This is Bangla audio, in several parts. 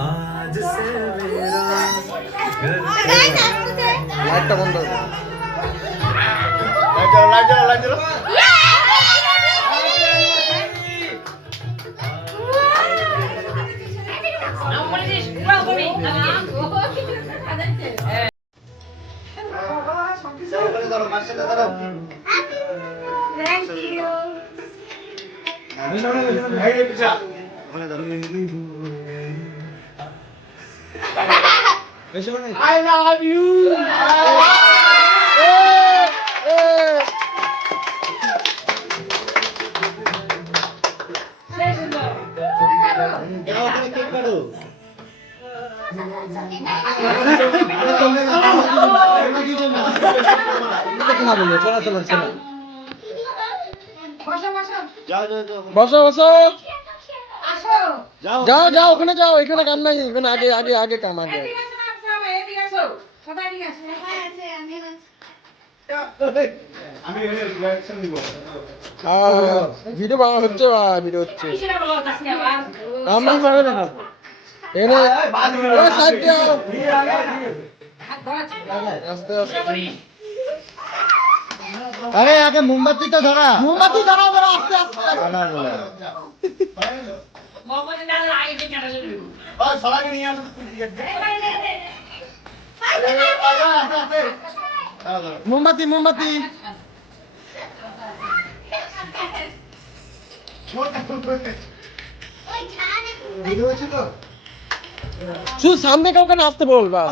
आज से मेरा লাইটটা বন্ধ করো। লাইট জ্বালো। I love you. বসো বসো, যাও যাও ওখানে যাও, এখানে কাম নাই, এখানে আগে আগে আগে কাম আগে। ভিডিও বানা হচ্ছে, ভিডিও হচ্ছে, আমি পারবে না এনে সাইড দাও, আস্তে আস্তে। আরে আগে মোমবাতিটা ধরা, মোমবাতি ধরাও ধরাও, আস্তে আস্তে। মোমবাতি মোমবাতি শুধু সামনে কাউকে না আসতে বল, বাস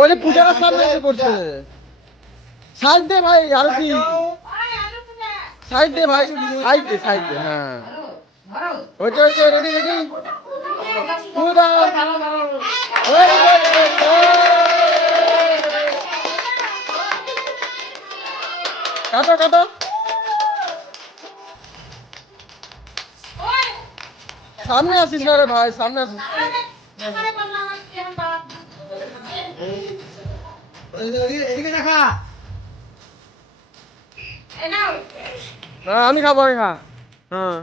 ওই যে পূজার সামনে এসে করছে। সাইড দে ভাই, আরো কি সাইড দে ভাই, সাইড দে সাইড দে। হ্যাঁ ওইটা ওইটা, রেডি রেডি, পুরা কাটো কাটো। সামনে আসিস না রে ভাই, সামনে আসিস। এদিকে দেখা। আমি খাবো, আমি খা। হ্যাঁ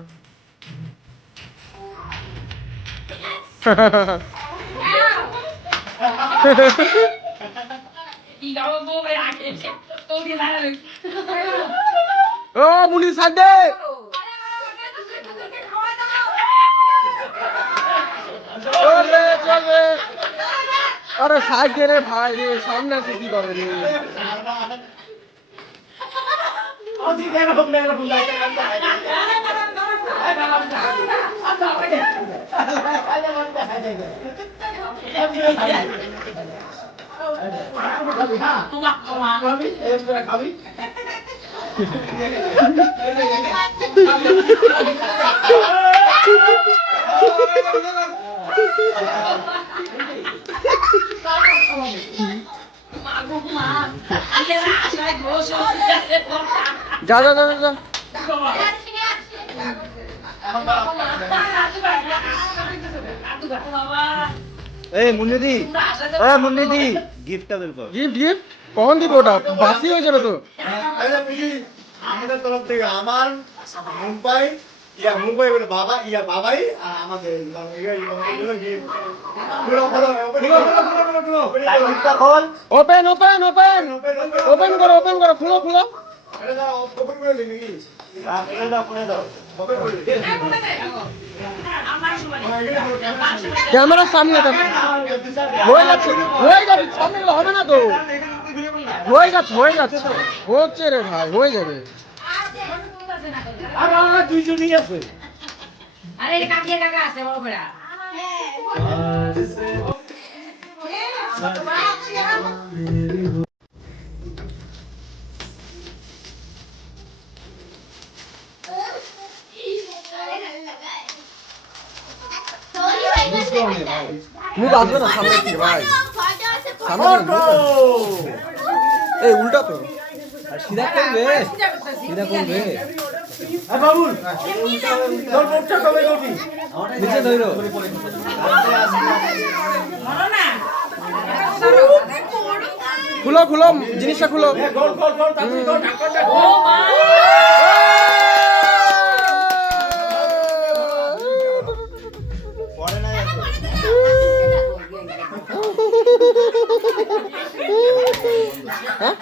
ও মুনি সাইড দে। চলে চলে, আরে সাইড দে রে ভাই, রে সামনে আছে কি করবে রে। যা যা যা যা। এই মুন্নিদি, মুন্নিদি গিফটটা বের কর। গিফট গিফট কখন দিব? ওটা বাসি হয়ে যাবে তো। আমাদের তরফ থেকে আমার মুম্বাই মুম্বাই বলে বাবা বাবাই আর আমাদের ওপেন ওপেন ওপেন ওপেন করো, ওপেন করো, খুলো খুলো। ক্যামেরার সামনে হয়ে যাচ্ছে, হয়ে যাবে, সামনে গেলে হবে না তো। হয়ে যাচ্ছে হয়ে যাচ্ছে, হচ্ছে রে ভাই, হয়ে যাবে। দুইজনই আছে। আরে কাকিয়া কাকা আছে বড় করে। মুখ আসবে না সামনে কি ভাই, সামনে এই উল্টা তো সিধা করবে, সিধা করবে। বাবুল তোর মুখটা কবে করবি? নিচে ধরো। খুলো খুলো, জিনিসটা খুলো। ও মা পরে নাই আছে হ্যাঁ